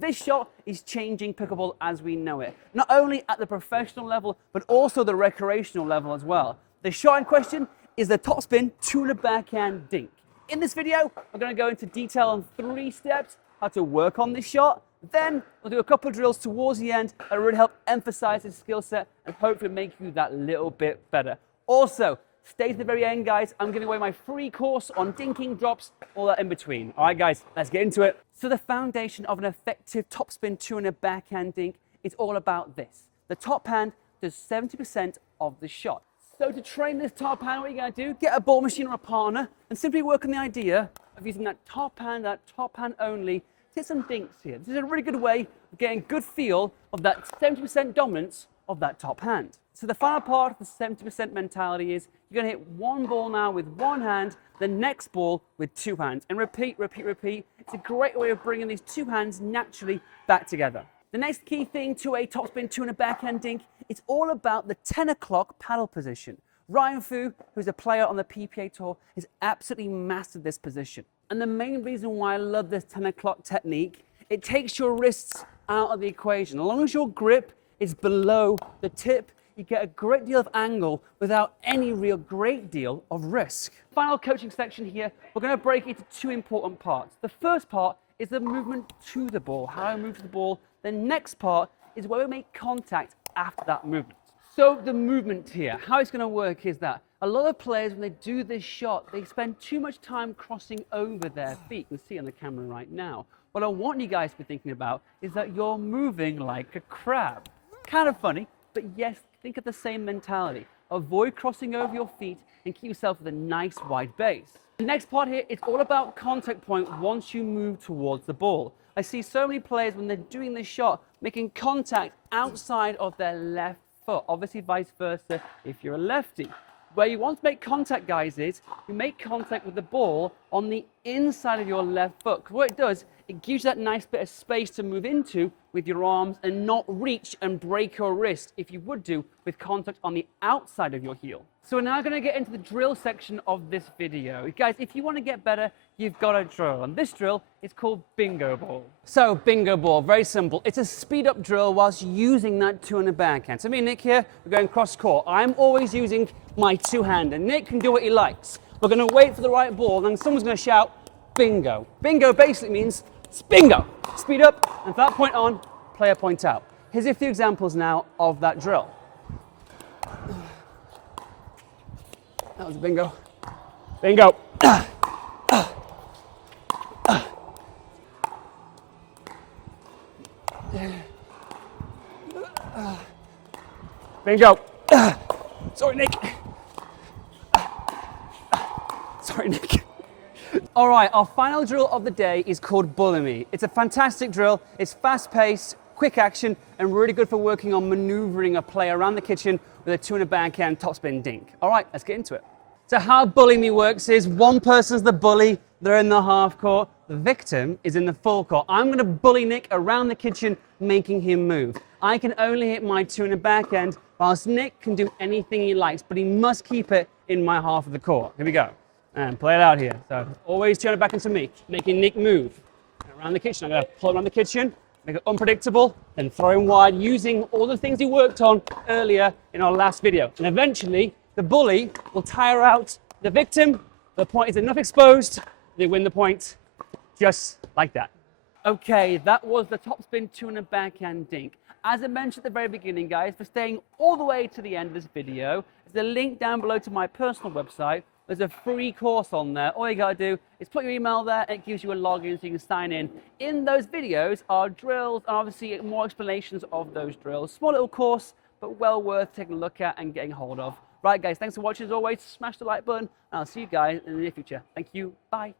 This shot is changing pickleball as we know it, not only at the professional level, but also the recreational level as well. The shot in question is the topspin tuna backhand dink. In this video, we're going to go into detail on 3 steps, how to work on this shot. Then we'll do a couple of drills towards the end that really help emphasize this skill set and hopefully make you that little bit better. Also, stay to the very end, guys. I'm giving away my free course on dinking, drops, all that in between. All right, guys, let's get into it. So the foundation of an effective topspin tuna backhand dink is all about this. The top hand does 70% of the shot. So to train this top hand, what you're going to do, get a ball machine or a partner and simply work on the idea of using that top hand only, to hit some dinks here. This is a really good way of getting a good feel of that 70% dominance of that top hand. So the final part of the 70% mentality is you're going to hit one ball now with one hand, the next ball with 2 hands, and repeat, repeat, repeat. It's a great way of bringing these 2 hands naturally back together. The next key thing to a topspin tuna backhand dink, it's all about the 10 o'clock paddle position. Ryan Fu, who's a player on the PPA Tour, has absolutely mastered this position. And the main reason why I love this 10 o'clock technique, it takes your wrists out of the equation. As long as your grip is below the tip, you get a great deal of angle without any real great deal of risk. Final coaching section here, we're going to break it into 2 important parts. The first part is the movement to the ball, how I move to the ball. The next part is where we make contact after that movement. So the movement here, how it's going to work is that a lot of players, when they do this shot, they spend too much time crossing over their feet. You can see on the camera right now. What I want you guys to be thinking about is that you're moving like a crab. Kind of funny, but yes, think of the same mentality. Avoid crossing over your feet and keep yourself with a nice wide base. The next part here is all about contact point once you move towards the ball. I see so many players when they're doing this shot making contact outside of their left foot. Obviously vice versa if you're a lefty. Where you want to make contact, guys, is you make contact with the ball on the inside of your left foot. Because what it does, it gives you that nice bit of space to move into with your arms and not reach and break your wrist if you would do with contact on the outside of your heel. So we're now going to get into the drill section of this video. Guys, if you want to get better, you've got a drill. And this drill is called bingo ball. So bingo ball, very simple. It's a speed up drill whilst using that tuna backhand. So me and Nick here, we're going cross court. I'm always using my 2-hander. Nick can do what he likes. We're going to wait for the right ball, and then someone's going to shout bingo. Bingo basically means it's bingo. Speed up, and from that point on, player point out. Here's a few examples now of that drill. That was a bingo. Bingo. Bingo. Sorry, Nick. Sorry, Nick. All right, our final drill of the day is called Bully Me. It's a fantastic drill. It's fast-paced, quick action, and really good for working on maneuvering a player around the kitchen with a tuna backhand topspin dink. All right, let's get into it. So how Bully Me works is one person's the bully, they're in the half court, the victim is in the full court. I'm going to bully Nick around the kitchen, making him move. I can only hit my tuna backhand, whilst Nick can do anything he likes, but he must keep it in my half of the court. Here we go. And play it out here. So always turn it back into me, making Nick move. Around the kitchen, I'm going to pull around the kitchen, make it unpredictable, and throw him wide using all the things he worked on earlier in our last video. And eventually, the bully will tire out the victim. The point is enough exposed, they win the point, just like that. Okay, that was the topspin tuna backhand dink. As I mentioned at the very beginning, guys, for staying all the way to the end of this video, there's a link down below to my personal website. There's a free course on there. All you gotta do is put your email there, and it gives you a login so you can sign in. In those videos are drills and obviously more explanations of those drills. Small little course, but well worth taking a look at and getting hold of. Right, guys, thanks for watching as always. Smash the like button, and I'll see you guys in the near future. Thank you. Bye.